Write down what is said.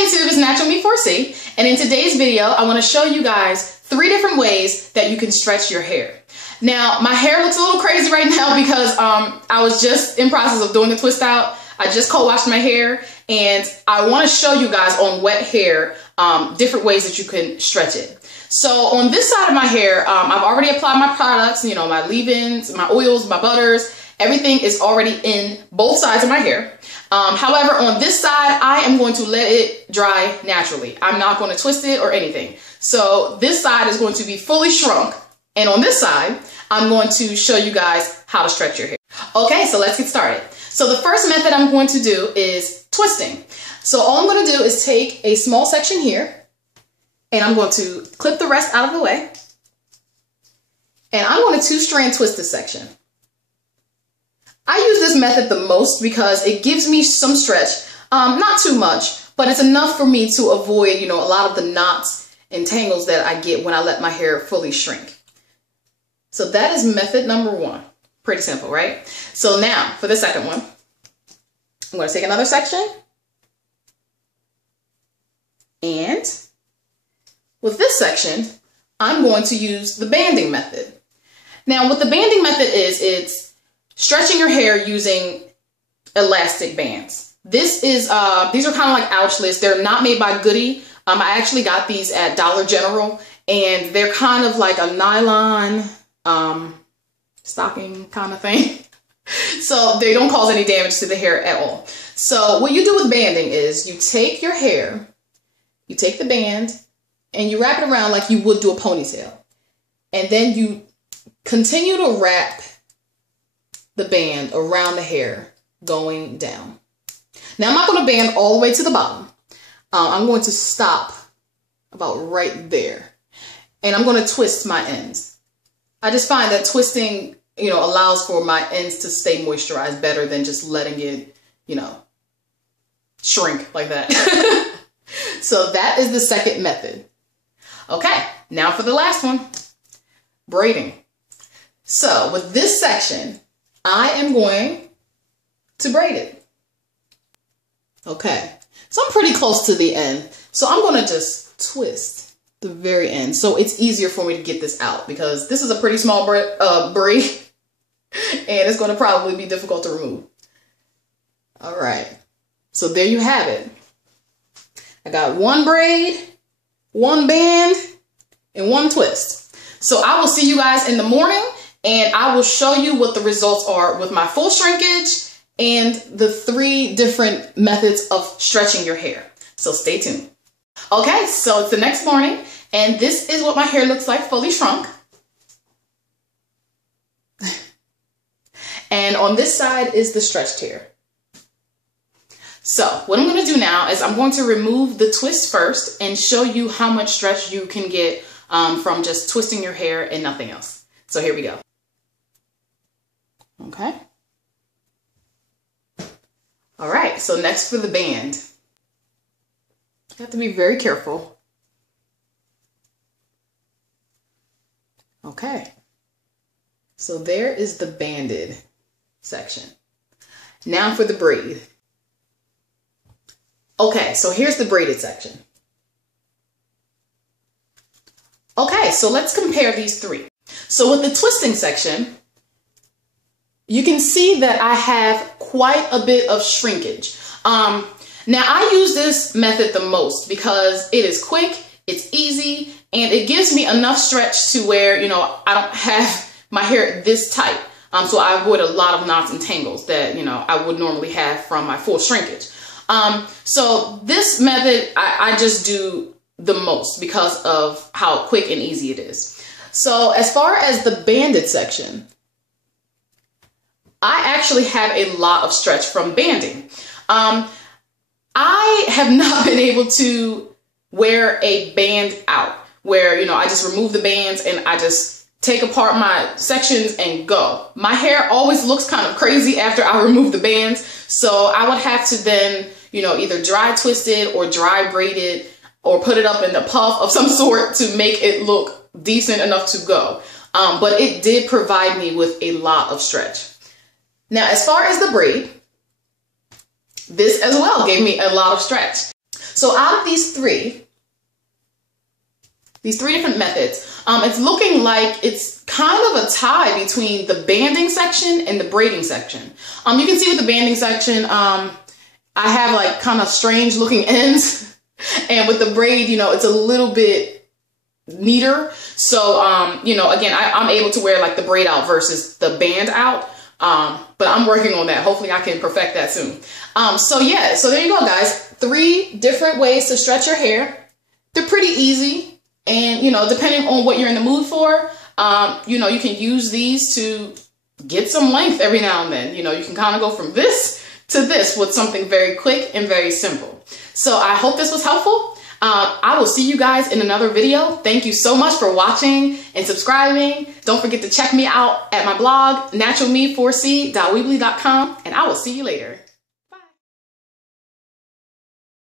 YouTube, it's Natural Me 4C, and in today's video, I want to show you guys 3 different ways that you can stretch your hair. Now, my hair looks a little crazy right now because I was just in process of doing a twist out. I just co-washed my hair, and I want to show you guys on wet hair different ways that you can stretch it. So on this side of my hair, I've already applied my products, you know, my leave-ins, my oils, my butters. Everything is already in both sides of my hair. However, on this side, I am going to let it dry naturally. I'm not going to twist it or anything. So this side is going to be fully shrunk. And on this side, I'm going to show you guys how to stretch your hair. Okay, so let's get started. So the first method I'm going to do is twisting. So all I'm going to do is take a small section here, and I'm going to clip the rest out of the way. And I'm going to 2-strand twist this section. I use this method the most because it gives me some stretch, not too much, but it's enough for me to avoid, you know, a lot of the knots and tangles that I get when I let my hair fully shrink. So that is method number 1. Pretty simple, right? So now for the second one, I'm going to take another section, and with this section, I'm going to use the banding method. Now what the banding method is, it's stretching your hair using elastic bands. This is, these are kind of like Ouchless. They're not made by Goody. I actually got these at Dollar General, and they're kind of like a nylon stocking kind of thing. So they don't cause any damage to the hair at all. So what you do with banding is you take your hair, you take the band, and you wrap it around like you would do a ponytail. And then you continue to wrap the band around the hair going down. Now I'm not going to band all the way to the bottom. I'm going to stop about right there, and I'm going to twist my ends. I just find that twisting, you know, allows for my ends to stay moisturized better than just letting it, you know, shrink like that. So that is the second method. Okay, now for the last one, braiding. So with this section, I am going to braid it. Okay, so I'm pretty close to the end. So I'm going to just twist the very end. So it's easier for me to get this out because this is a pretty small braid, and it's going to probably be difficult to remove. All right, so there you have it. I got 1 braid, 1 band, and 1 twist. So I will see you guys in the morning, and I will show you what the results are with my full shrinkage and the 3 different methods of stretching your hair. So stay tuned. Okay, so it's the next morning, and this is what my hair looks like fully shrunk. And on this side is the stretched hair. So what I'm going to do now is I'm going to remove the twist first and show you how much stretch you can get from just twisting your hair and nothing else. So here we go. Okay. All right, so next for the band. You have to be very careful. Okay. So there is the banded section. Now for the braid. Okay, so here's the braided section. Okay, so let's compare these 3. So with the twisting section, you can see that I have quite a bit of shrinkage. Now I use this method the most because it is quick, it's easy, and it gives me enough stretch to where, you know, I don't have my hair this tight. So I avoid a lot of knots and tangles that, you know, I would normally have from my full shrinkage. So this method, I just do the most because of how quick and easy it is. So as far as the banded section, I actually have a lot of stretch from banding. I have not been able to wear a band out where, you know, I just remove the bands and I just take apart my sections and go. My hair always looks kind of crazy after I remove the bands. So I would have to then, you know, either dry twist it or dry braid it or put it up in a puff of some sort to make it look decent enough to go. But it did provide me with a lot of stretch. Now, as far as the braid, this as well gave me a lot of stretch. So out of these three different methods, it's looking like it's kind of a tie between the banding section and the braiding section. You can see with the banding section, I have like kind of strange looking ends, and with the braid, you know, it's a little bit neater. So, you know, again, I'm able to wear like the braid out versus the band out. But I'm working on that. Hopefully I can perfect that soon. So yeah, so there you go, guys. 3 different ways to stretch your hair. They're pretty easy. And, you know, depending on what you're in the mood for, you know, you can use these to get some length every now and then. You know, you can kind of go from this to this with something very quick and very simple. So I hope this was helpful. I will see you guys in another video. Thank you so much for watching and subscribing. Don't forget to check me out at my blog, naturalme4c.weebly.com, and I will see you later.